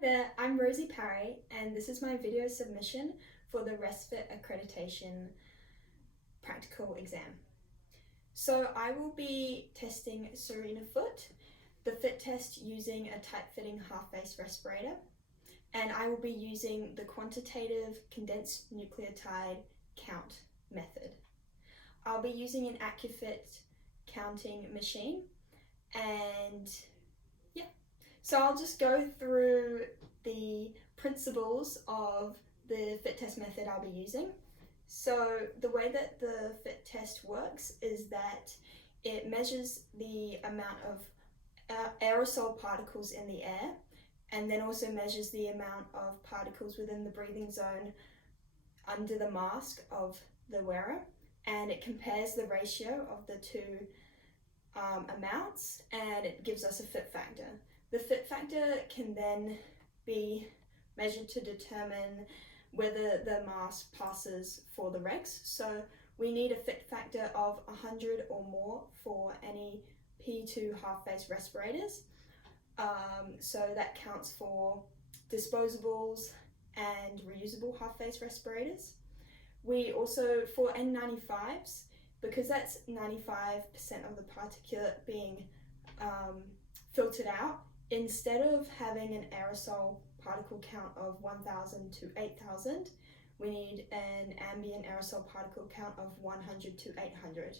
There, I'm Rosie Parry, and this is my video submission for the Resp-Fit accreditation practical exam. So I will be testing Serena Foot, the fit test using a tight-fitting half-face respirator, and I will be using the quantitative condensed nucleotide count method. I'll be using an AccuFit counting machine, and so I'll just go through the principles of the fit test method I'll be using. So the way that the fit test works is that it measures the amount of aerosol particles in the air, and then also measures the amount of particles within the breathing zone under the mask of the wearer, and it compares the ratio of the two amounts, and it gives us a fit factor. The fit factor can then be measured to determine whether the mask passes for the regs. So we need a fit factor of 100 or more for any P2 half-face respirators. So that counts for disposables and reusable half-face respirators. We also, for N95s, because that's 95% of the particulate being filtered out, instead of having an aerosol particle count of 1,000 to 8,000, we need an ambient aerosol particle count of 100 to 800.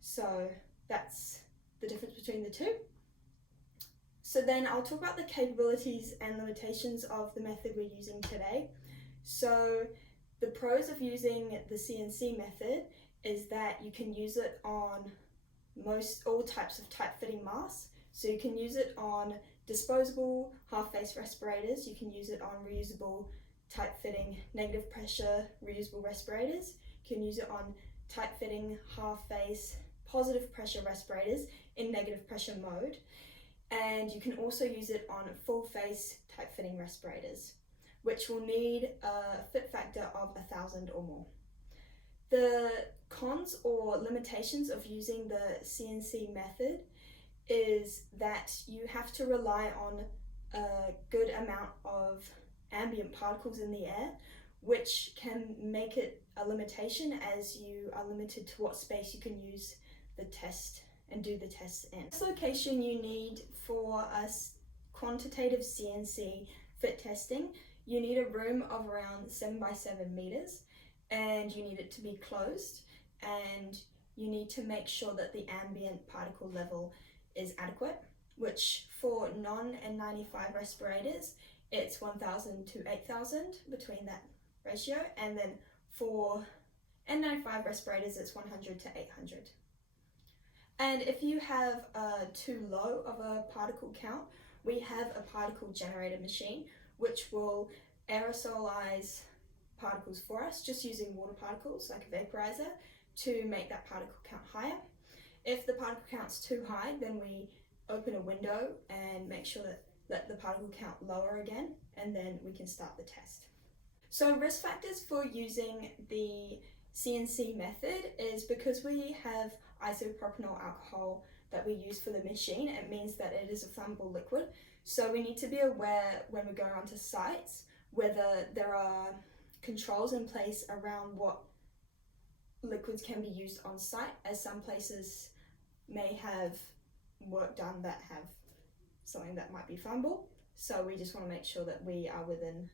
So that's the difference between the two. So then I'll talk about the capabilities and limitations of the method we're using today. So the pros of using the CNC method is that you can use it on all types of tight-fitting masks. So you can use it on disposable half-face respirators, you can use it on reusable tight-fitting negative pressure reusable respirators, you can use it on tight-fitting half-face positive pressure respirators in negative pressure mode, and you can also use it on full-face tight-fitting respirators, which will need a fit factor of 1,000 or more. The cons or limitations of using the CNC method is that you have to rely on a good amount of ambient particles in the air, which can make it a limitation as you are limited to what space you can use the test and do the tests in. This location you need for a quantitative CNC fit testing, you need a room of around 7 by 7 meters, and you need it to be closed, and you need to make sure that the ambient particle level is adequate, which for non-N95 respirators, it's 1,000 to 8,000 between that ratio, and then for N95 respirators, it's 100 to 800. And if you have too low of a particle count, we have a particle generator machine, which will aerosolize particles for us, just using water particles like a vaporizer to make that particle count higher. If the particle count's too high, then we open a window and make sure that let the particle count lower again, and then we can start the test. So risk factors for using the CNC method is because we have isopropanol alcohol that we use for the machine, it means that it is a flammable liquid. So we need to be aware when we go onto sites whether there are controls in place around what liquids can be used on site, as some places may have work done that have something that might be flammable. So we just want to make sure that we are within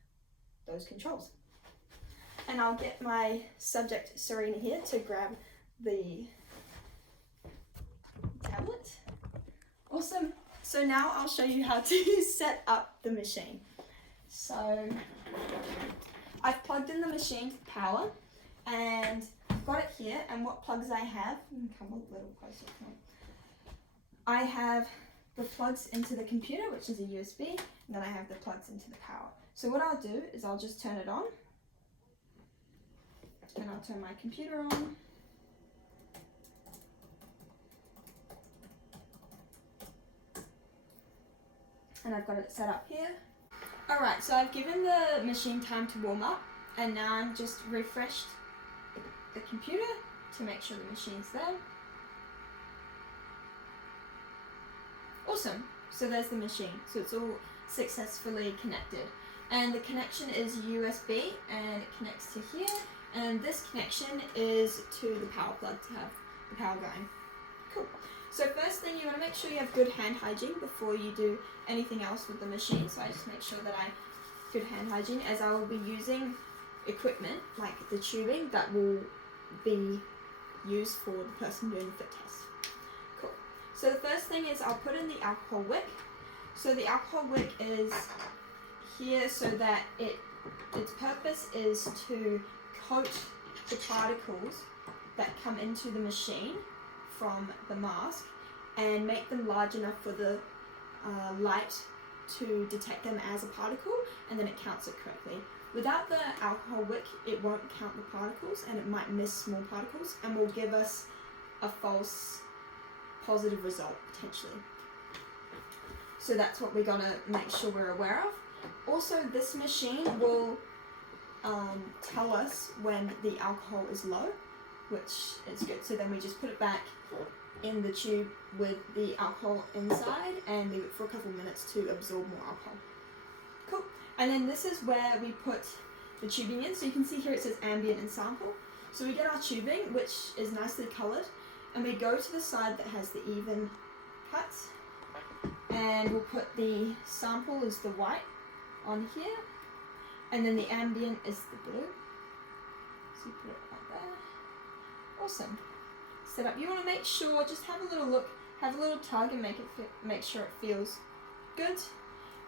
those controls. And I'll get my subject Serena here to grab the tablet. Awesome. So now I'll show you how to set up the machine. So I've plugged in the machine to power, and I've got it here, and what plugs I have, come a little closer to me. I have the plugs into the computer, which is a USB, and then I have the plugs into the power. So what I'll do is I'll just turn it on, and I'll turn my computer on. And I've got it set up here. Alright, so I've given the machine time to warm up, and now I've just refreshed the computer to make sure the machine's there. Awesome. So there's the machine. So it's all successfully connected. And the connection is USB and it connects to here, and this connection is to the power plug to have the power going. Cool. So first thing, you want to make sure you have good hand hygiene before you do anything else with the machine. So I just make sure that I have good hand hygiene, as I will be using equipment like the tubing that will be used for the person doing the fit test. Cool. So the first thing is I'll put in the alcohol wick. So the alcohol wick is here so that its purpose is to coat the particles that come into the machine from the mask and make them large enough for the light to detect them as a particle, and then it counts it correctly. Without the alcohol wick, it won't count the particles and it might miss small particles and will give us a false positive result potentially. So that's what we're gonna make sure we're aware of. Also, this machine will tell us when the alcohol is low, which is good. So then we just put it back in the tube with the alcohol inside and leave it for a couple minutes to absorb more alcohol. Cool. And then this is where we put the tubing in. So you can see here it says ambient and sample. So we get our tubing, which is nicely coloured, and we go to the side that has the even cuts, and we'll put the sample as the white on here, and then the ambient is the blue. So you put it right there. Awesome. Set up. You want to make sure, just have a little look, have a little tug, and make sure it feels good.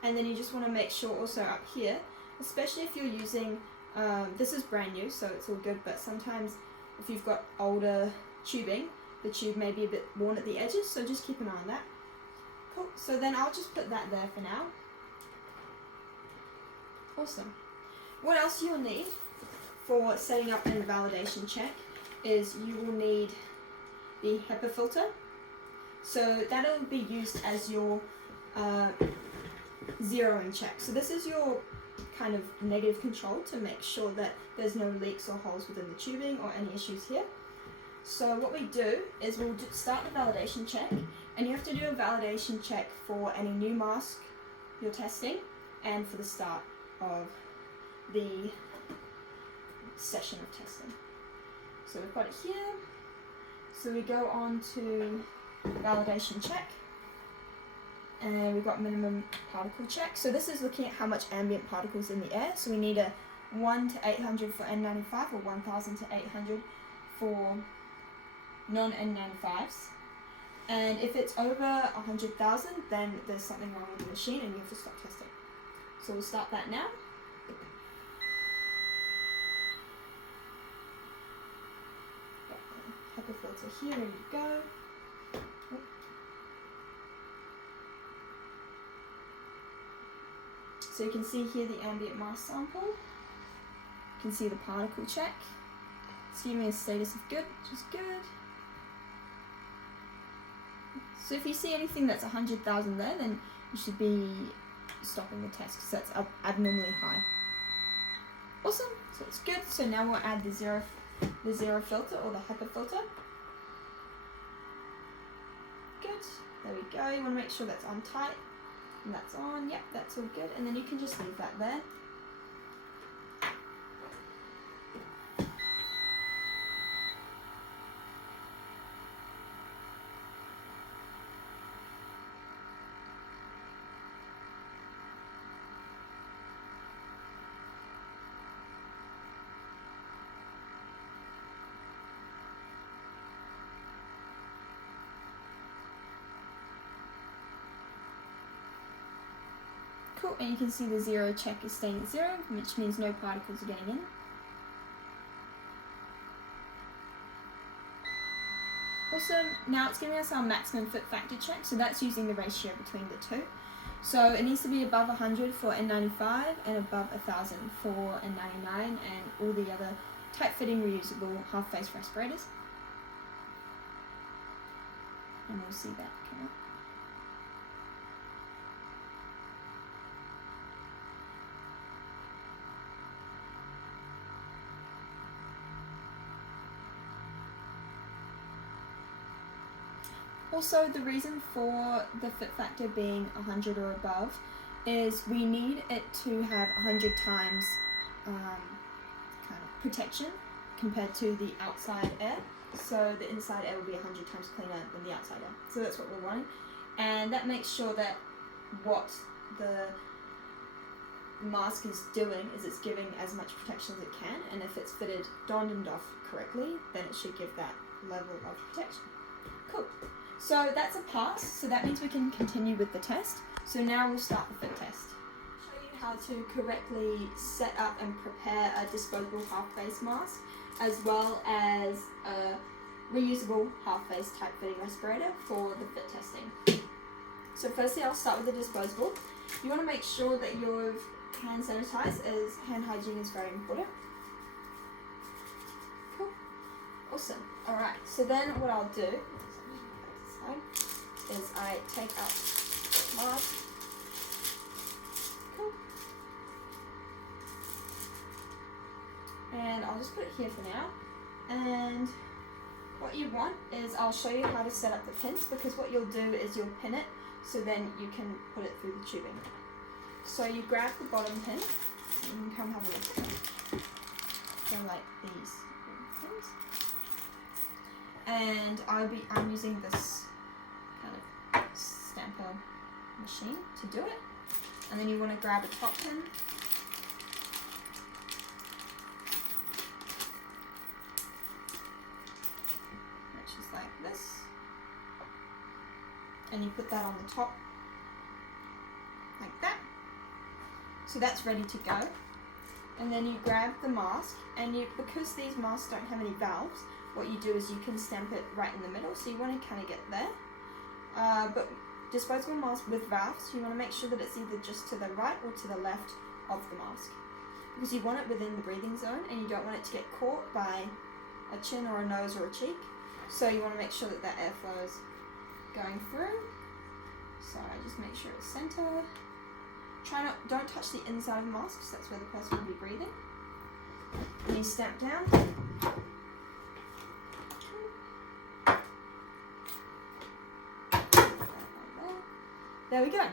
And then you just want to make sure also up here, especially if you're using, this is brand new, so it's all good, but sometimes if you've got older tubing, the tube may be a bit worn at the edges, so just keep an eye on that. Cool. So then I'll just put that there for now. Awesome. What else you'll need for setting up a validation check is you will need the HEPA filter. So that'll be used as your zeroing check. So this is your kind of negative control to make sure that there's no leaks or holes within the tubing or any issues here. So what we do is we'll start the validation check, and you have to do a validation check for any new mask you're testing and for the start of the session of testing. So we've got it here. So we go on to validation check, and we've got minimum particle check. So this is looking at how much ambient particles in the air. So we need a 1 to 800 for N95 or 1000 to 800 for non-N95s. And if it's over 100,000, then there's something wrong with the machine and you have to stop testing. So we'll start that now. Got the HEPA filter here, ready to go. So you can see here the ambient mass sample. You can see the particle check. It's giving me a status of good, which is good. So if you see anything that's 100,000 there, then you should be stopping the test because that's abnormally high. Awesome, so it's good. So now we'll add the zero filter or the HEPA filter. Good, there we go. You want to make sure that's on tight. And that's on, yep, that's all good. And then you can just leave that there. Cool, and you can see the zero check is staying at 0, which means no particles are getting in. Awesome, now it's giving us our maximum fit factor check, so that's using the ratio between the two. So it needs to be above 100 for N95 and above 1000 for N99 and all the other tight-fitting reusable half-face respirators. And we'll see that come up. Also, the reason for the fit factor being 100 or above is we need it to have 100 times kind of protection compared to the outside air. So the inside air will be 100 times cleaner than the outside air. So that's what we're wanting. And that makes sure that what the mask is doing is it's giving as much protection as it can, and if it's fitted, donned and doffed correctly, then it should give that level of protection. Cool. So that's a pass, so that means we can continue with the test. So now we'll start the fit test. I'll show you how to correctly set up and prepare a disposable half-face mask, as well as a reusable half-face type fitting respirator for the fit testing. So firstly, I'll start with the disposable. You want to make sure that you've hand sanitized, as hand hygiene is very important. Cool. Awesome. Alright, so then what I'll do is I take out the mask. Cool. And I'll just put it here for now. And what you want is, I'll show you how to set up the pins, because what you'll do is you'll pin it so then you can put it through the tubing. So you grab the bottom pin, and you can come have a look at them. They're like these pins. And I'm using this kind of stamper machine to do it. And then you want to grab a top pin. Which is like this. And you put that on the top, like that. So that's ready to go. And then you grab the mask, and because these masks don't have any valves, what you do is you can stamp it right in the middle, so you want to kind of get there. But disposable mask with valves, you want to make sure that it's either just to the right or to the left of the mask, because you want it within the breathing zone, and you don't want it to get caught by a chin or a nose or a cheek. So you want to make sure that that airflow is going through. So I just make sure it's center. Don't touch the inside of the mask, because that's where the person will be breathing. And you stamp down. There we go.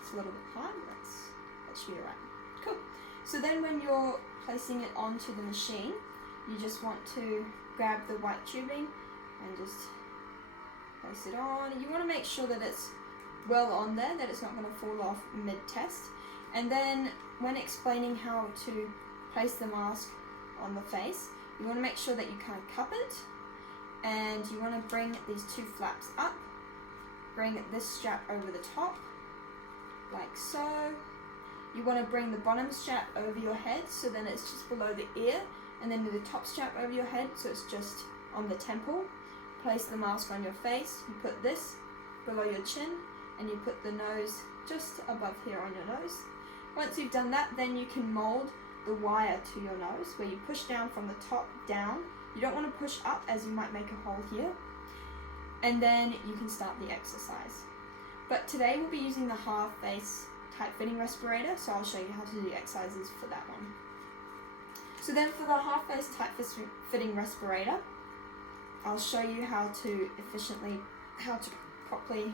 It's a little bit high, but that should be alright. Cool. So then when you're placing it onto the machine, you just want to grab the white tubing and just place it on. You want to make sure that it's well on there, that it's not going to fall off mid-test. And then when explaining how to place the mask on the face, you want to make sure that you kind of cup it, and you want to bring these two flaps up, bring this strap over the top, like so. You want to bring the bottom strap over your head, so then it's just below the ear, and then the top strap over your head, so it's just on the temple. Place the mask on your face, you put this below your chin, and you put the nose just above here on your nose. Once you've done that, then you can mold the wire to your nose, where you push down from the top down. You don't want to push up, as you might make a hole here. And then you can start the exercise. But today we'll be using the half-face tight fitting respirator, so I'll show you how to do the exercises for that one. So then for the half-face tight fitting respirator, I'll show you how to properly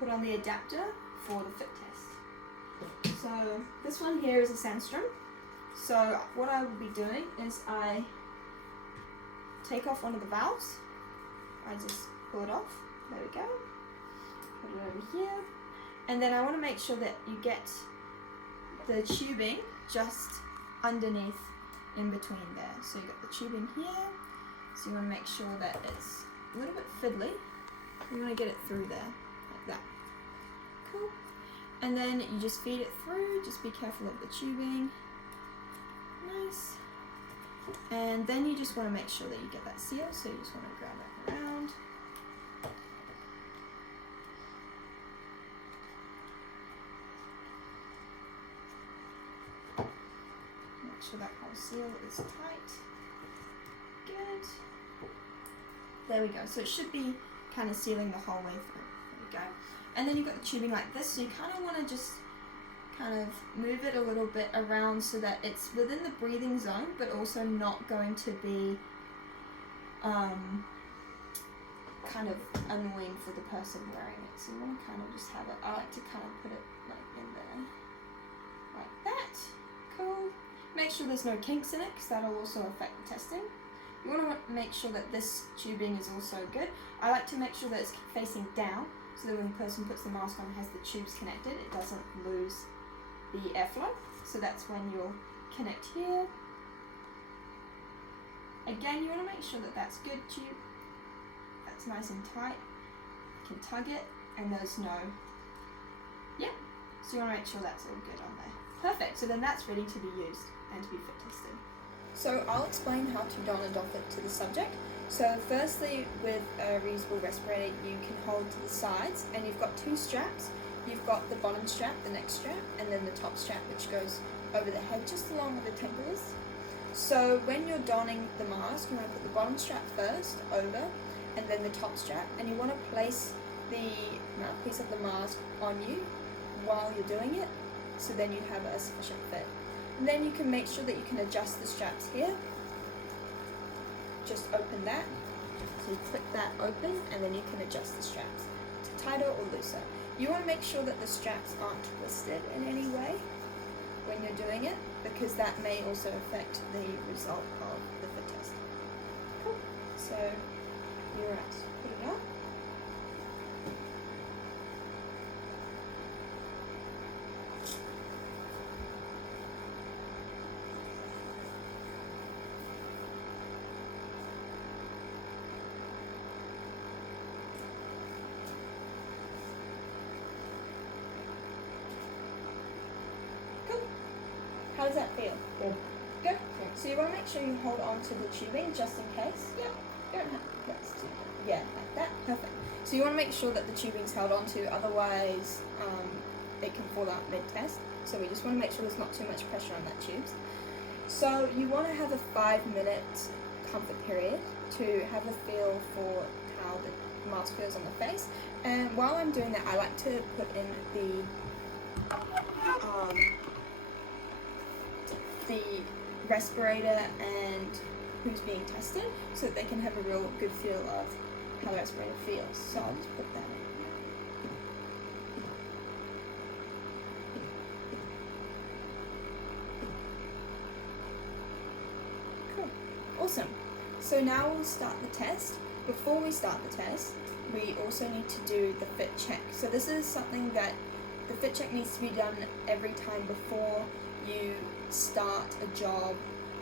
put on the adapter for the fit test. So this one here is a Sandstrom. So what I will be doing is I take off one of the valves. I just pull it off. There we go. Put it over here. And then I want to make sure that you get the tubing just underneath, in between there. So you got the tubing here. So you want to make sure that it's a little bit fiddly. You want to get it through there, like that. Cool. And then you just feed it through. Just be careful of the tubing. Nice. And then you just want to make sure that you get that seal. So you just want to grab it around. Make sure that whole seal is tight. Good. There we go. So it should be kind of sealing the whole way through. There we go. And then you've got the tubing like this, so you kind of want to just kind of move it a little bit around so that it's within the breathing zone, but also not going to be kind of annoying for the person wearing it. So you want to kind of just have it, I like to kind of put it like in there like that. Cool. Make sure there's no kinks in it because that'll also affect the testing. You want to make sure that this tubing is also good. I like to make sure that it's facing down so that when the person puts the mask on and has the tubes connected, it doesn't lose the airflow. So that's when you'll connect here. Again, you want to make sure that that's good tube. That's nice and tight. You can tug it and there's no, yeah. So you want to make sure that's all good on there. Perfect, so then that's ready to be used and to be fit tested. So I'll explain how to don and doff it to the subject. So firstly, with a reusable respirator, you can hold to the sides and you've got two straps. You've got the bottom strap, the neck strap, and then the top strap which goes over the head just along where the temple is. So when you're donning the mask, you want to put the bottom strap first over and then the top strap, and you want to place the mouthpiece of the mask on you while you're doing it, so then you have a sufficient fit. And then you can make sure that you can adjust the straps here. Just open that, so you click that open and then you can adjust the straps to tighter or looser. You want to make sure that the straps aren't twisted in any way when you're doing it, because that may also affect the result of the fit test. Cool. So you're right. Put it on. How does that feel? Good. Good? Yeah. So you want to make sure you hold on to the tubing just in case. Yeah. Don't have that's too good. Yeah, like that. Perfect. So you want to make sure that the tubing's held on to, otherwise it can fall out mid-test. So we just want to make sure there's not too much pressure on that tubes. So you want to have a 5-minute comfort period to have a feel for how the mask feels on the face. And while I'm doing that, I like to put in the respirator and who's being tested, so that they can have a real good feel of how the respirator feels. So I'll just put that in. Cool. Awesome. So now we'll start the test. Before we start the test, we also need to do the fit check. So this is something that the fit check needs to be done every time before you start a job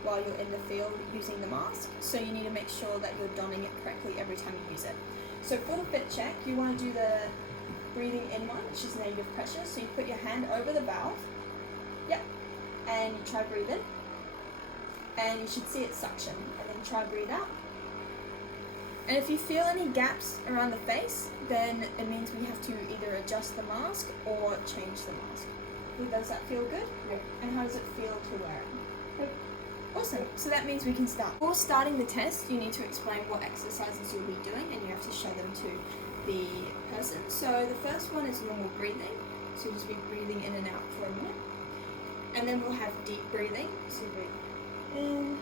while you're in the field using the mask. So you need to make sure that you're donning it correctly every time you use it. So for the fit check, you want to do the breathing in one, which is negative pressure. So you put your hand over the valve, yep, and you try breathe in, and you should see it suction, and then try breathe out. And if you feel any gaps around the face, then it means we have to either adjust the mask or change the mask. Does that feel good? Yeah. And how does it feel to wear it? Good. Awesome. So that means we can start. Before starting the test, you need to explain what exercises you'll be doing, and you have to show them to the person. So the first one is normal breathing. So you'll just be breathing in and out for a minute. And then we'll have deep breathing. So breathe in,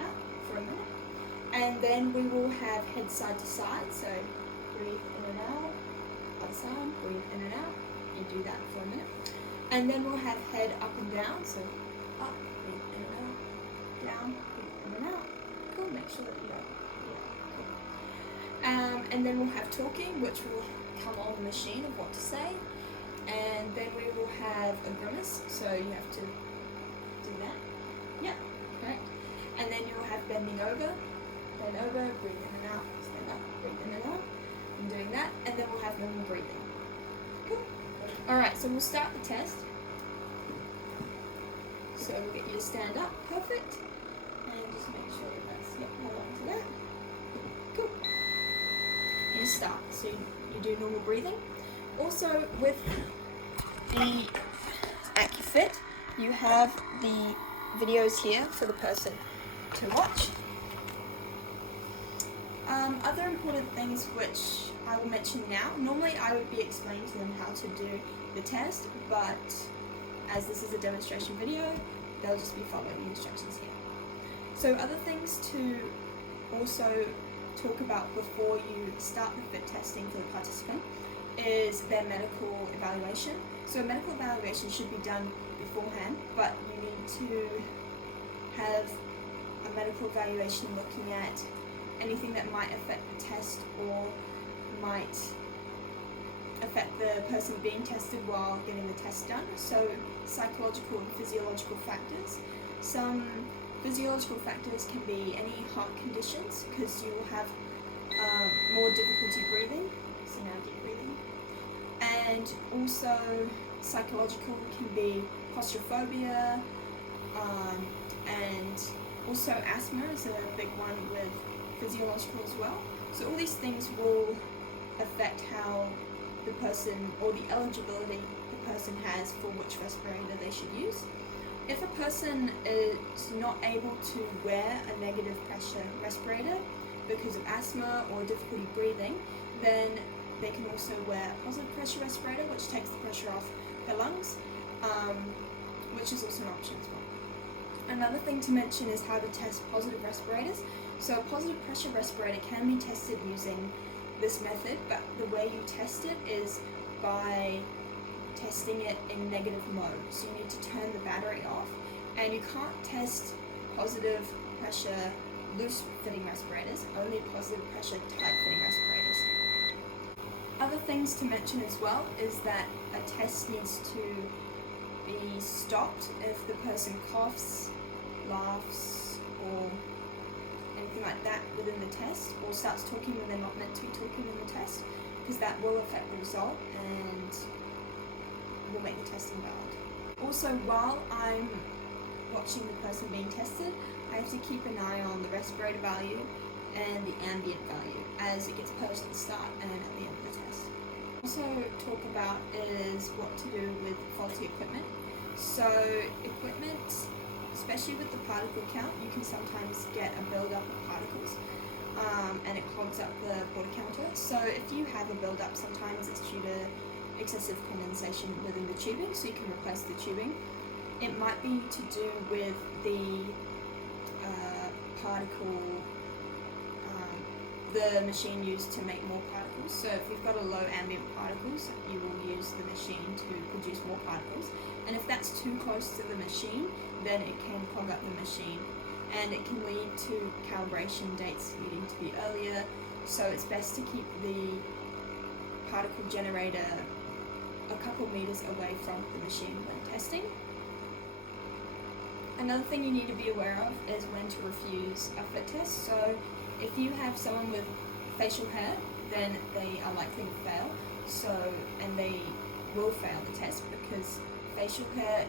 out for a minute. And then we will have head side to side. So breathe in and out. Other side, breathe in and out. You do that for a minute. And then we'll have head up and down. So up, breathe in and out. Down, breathe in and out. Cool, make sure that you don't. Yeah, cool. And then we'll have talking, which will come on the machine of what to say. And then we will have a grimace. So you have to do that. Yep, correct. And then you'll have bending over. Bend over, breathe in and out. Stand up, breathe in and out. And doing that, and then we'll have normal breathing. Cool. Alright, so we'll start the test. So we'll get you to stand up, perfect. And just make sure that that's, yep, hold on to that. Cool. You start, so you do normal breathing. Also, with the AIOH, you have the videos here for the person to watch. Other important things which I will mention now. Normally I would be explaining to them how to do the test, but as this is a demonstration video, they'll just be following the instructions here. So other things to also talk about before you start the fit testing for the participant is their medical evaluation. So a medical evaluation should be done beforehand, but you need to have a medical evaluation looking at anything that might affect the test or might affect the person being tested while getting the test done. So psychological and physiological factors. Some physiological factors can be any heart conditions, because you will have more difficulty breathing, so now deep breathing. And also psychological can be claustrophobia, and also asthma is a big one with physiological as well. So all these things will affect how the person, or the eligibility the person has for which respirator they should use. If a person is not able to wear a negative pressure respirator because of asthma or difficulty breathing, then they can also wear a positive pressure respirator, which takes the pressure off their lungs, which is also an option as well. Another thing to mention is how to test positive respirators. So a positive pressure respirator can be tested using this method, but the way you test it is by testing it in negative mode. So you need to turn the battery off, and you can't test positive pressure loose fitting respirators, only positive pressure tight fitting respirators. Other things to mention as well is that a test needs to be stopped if the person coughs, laughs, or anything like that within the test, or starts talking when they're not meant to be talking in the test, because that will affect the result and will make the test invalid. Also, while I'm watching the person being tested, I have to keep an eye on the respirator value and the ambient value as it gets posed at the start and at the end of the test. Also talk about is what to do with faulty equipment. So equipment, especially with the particle count, you can sometimes get a build-up of particles, and it clogs up the water counter. So if you have a build-up, sometimes it's due to excessive condensation within the tubing, so you can replace the tubing. It might be to do with the particle, the machine used to make more particles. So if you've got a low ambient particles, you will use the machine to produce more particles. And if that's too close to the machine, then it can clog up the machine, and it can lead to calibration dates needing to be earlier. So it's best to keep the particle generator a couple meters away from the machine when testing. Another thing you need to be aware of is when to refuse a fit test. So if you have someone with facial hair, then they are likely to fail. So, and they will fail the test because facial hair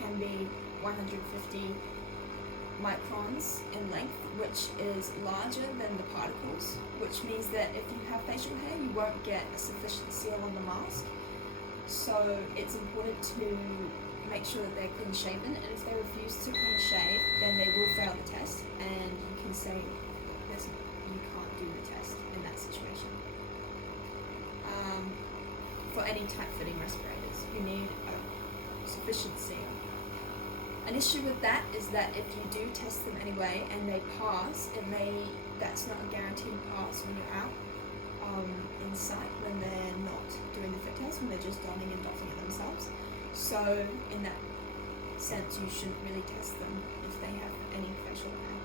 can be 150 microns in length, which is larger than the particles, which means that if you have facial hair, you won't get a sufficient seal on the mask. So it's important to make sure that they're clean shaven, and if they refuse to clean shave, then they will fail the test, and you can say you can't do the test in that situation. For any tight fitting respirators, you need a sufficient seal. An issue with that is that if you do test them anyway and they pass, that's not a guaranteed pass when you're out in sight, when they're not doing the fit test, when they're just donning and doffing it themselves. So in that sense, you shouldn't really test them if they have any facial hair.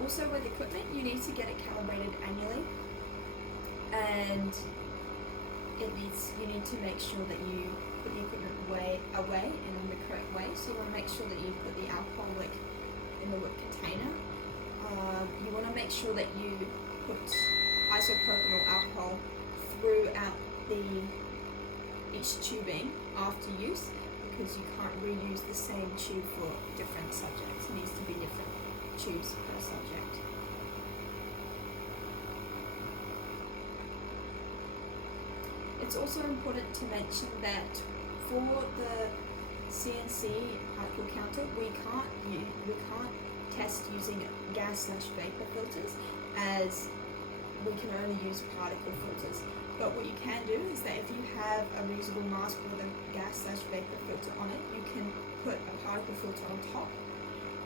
Also with equipment, you need to get it calibrated annually, and you need to make sure that you put the equipment away in the correct way. So you want to make sure that you put the alcohol wick in the wick container. You want to make sure that you put isopropanol alcohol throughout each tubing after use, because you can't reuse the same tube for different subjects. It needs to be different tubes per subject. It's also important to mention that for the CNC particle counter, we can't test using gas/vapor filters, as we can only use particle filters. But what you can do is that if you have a reusable mask with a gas/vapor filter on it, you can put a particle filter on top,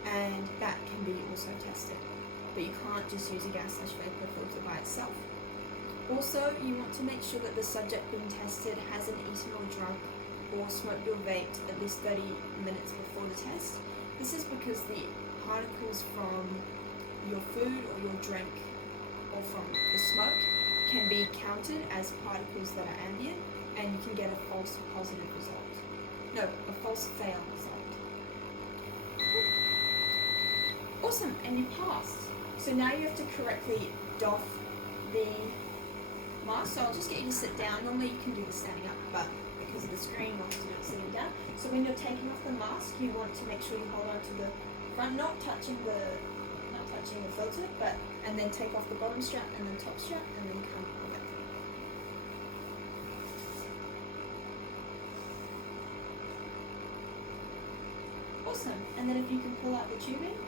and that can be also tested. But you can't just use a gas/vapor filter by itself. Also, you want to make sure that the subject being tested hasn't eaten or drunk or smoked or vaped at least 30 minutes before the test. This is because the particles from your food or your drink or from the smoke can be counted as particles that are ambient, and you can get a false positive result. No, a false fail result. Awesome, and you passed. So now you have to correctly doff the mask. So I'll just get you to sit down. Normally you can do this standing up, but because of the screen, I'll have to do it sitting down. So when you're taking off the mask, you want to make sure you hold on to the front, not touching the filter, and then take off the bottom strap and then top strap and then come off it. Awesome. And then if you can pull out the tubing.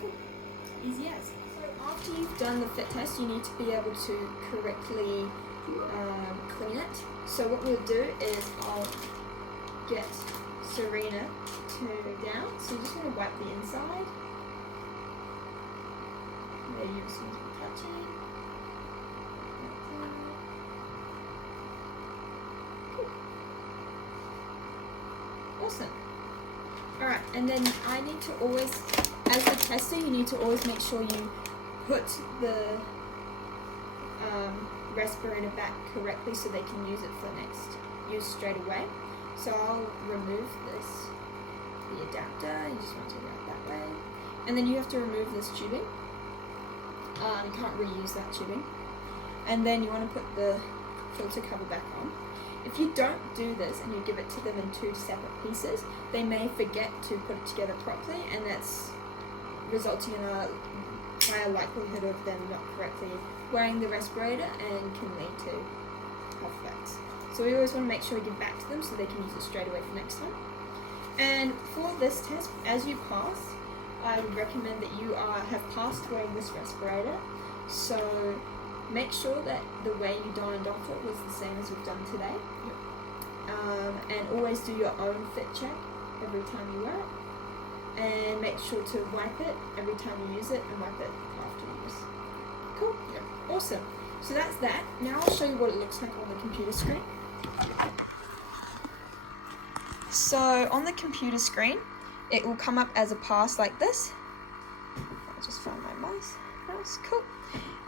Cool. Easy as. So after you've done the fit test, you need to be able to correctly clean it. So what we'll do is I'll get Serena to down. So you just want to wipe the inside. There you just want to be touching. Cool. Awesome. Alright, and then I need to always, as the tester, you need to always make sure you put the respirator back correctly so they can use it for next use straight away. So I'll remove the adapter. You just want to take it out that way, and then you have to remove this tubing. You can't reuse that tubing, and then you want to put the filter cover back on. If you don't do this and you give it to them in 2 separate pieces, they may forget to put it together properly, and that's resulting in a higher likelihood of them not correctly wearing the respirator and can lead to health effects. So we always want to make sure we give back to them so they can use it straight away for next time. And for this test, as you pass, I would recommend that you have passed wearing this respirator. So make sure that the way you don and doff it was the same as we've done today. And always do your own fit check every time you wear it. And make sure to wipe it every time you use it and wipe it after use. Cool? Yep. Awesome. So that's that. Now I'll show you what it looks like on the computer screen. So on the computer screen, it will come up as a pass like this. I'll just find my mouse. That's cool.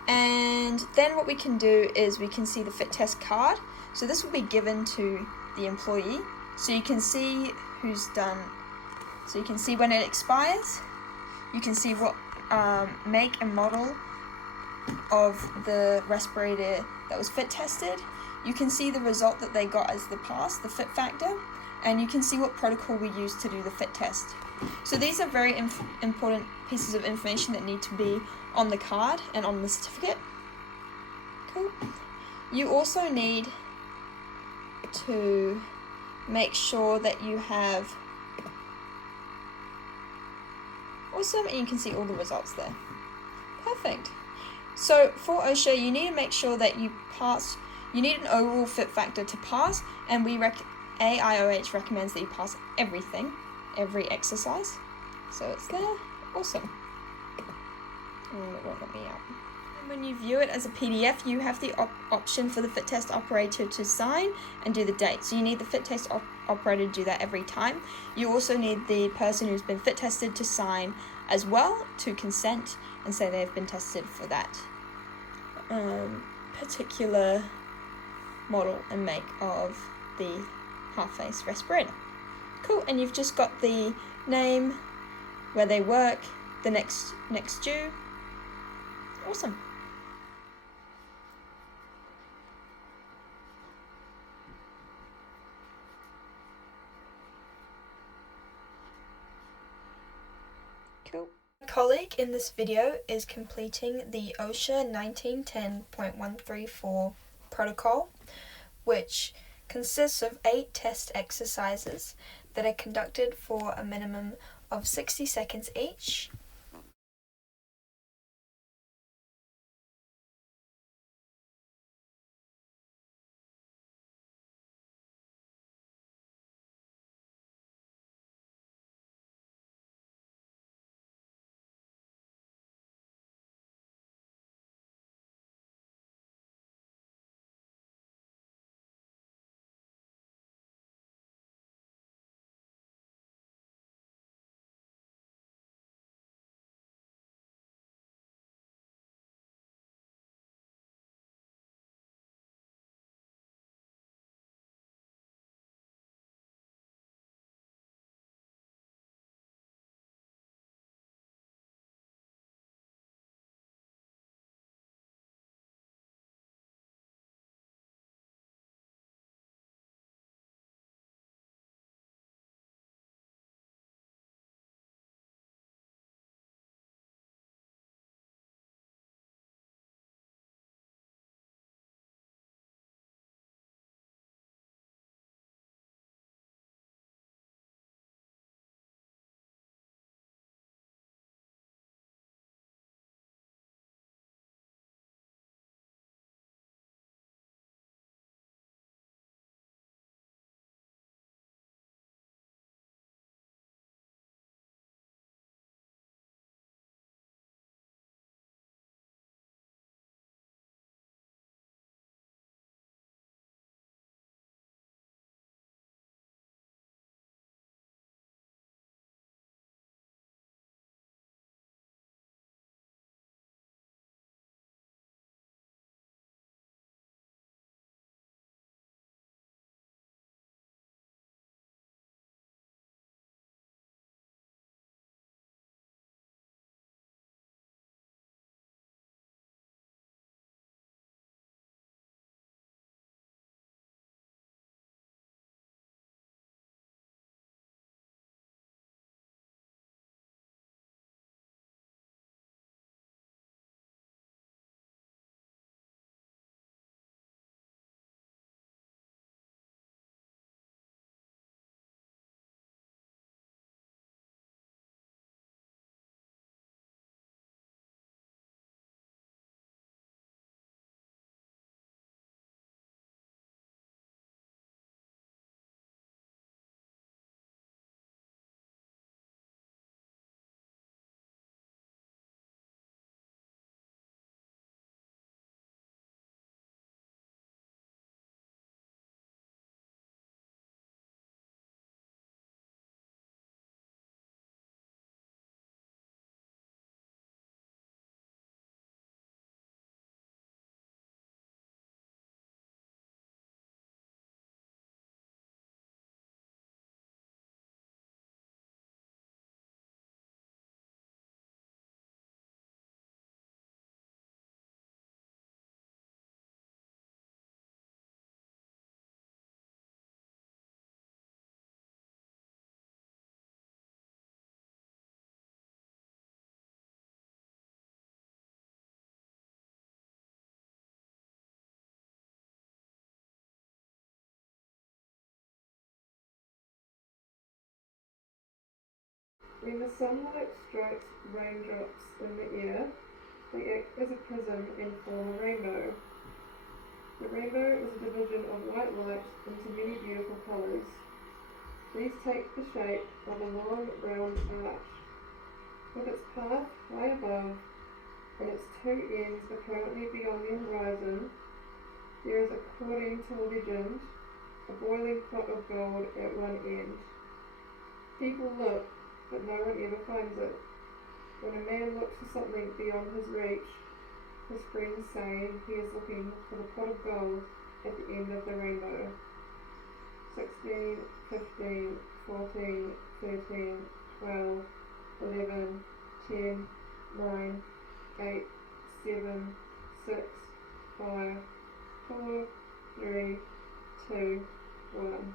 And then what we can do is we can see the fit test card. So this will be given to the employee. So you can see who's done. So you can see when it expires. You can see what make and model of the respirator that was fit tested. You can see the result that they got as the pass, the fit factor, and you can see what protocol we used to do the fit test. So these are very important pieces of information that need to be on the card and on the certificate. Cool. You also need to make sure that you have awesome, and you can see all the results there. Perfect. So for OSHA, you need to make sure that you pass. You need an overall fit factor to pass, and AIOH recommends that you pass everything, every exercise. So it's there. Awesome. And it won't let me out. And when you view it as a PDF, you have the option for the fit test operator to sign and do the date. So you need the fit test operator to do that every time. You also need the person who's been fit tested to sign as well, to consent and say they've been tested for that particular model and make of the half-face respirator. Cool, and you've just got the name, where they work, the next due. Awesome. Cool. My colleague in this video is completing the OSHA 1910.134 protocol, which consists of 8 test exercises that are conducted for a minimum of 60 seconds each. When the sunlight strikes raindrops in the air, they act as a prism and form a rainbow. The rainbow is a division of white light into many beautiful colours. These take the shape of a long round arch. With its path high above and its two ends apparently beyond the horizon, there is, according to legend, a boiling pot of gold at one end. People look, but no one ever finds it. When a man looks for something beyond his reach, his friends say he is looking for the pot of gold at the end of the rainbow. 16, 15, 14, 13, 12, 11, 10, 9, 8, 7, 6, 5, 4, 3, 2, 1.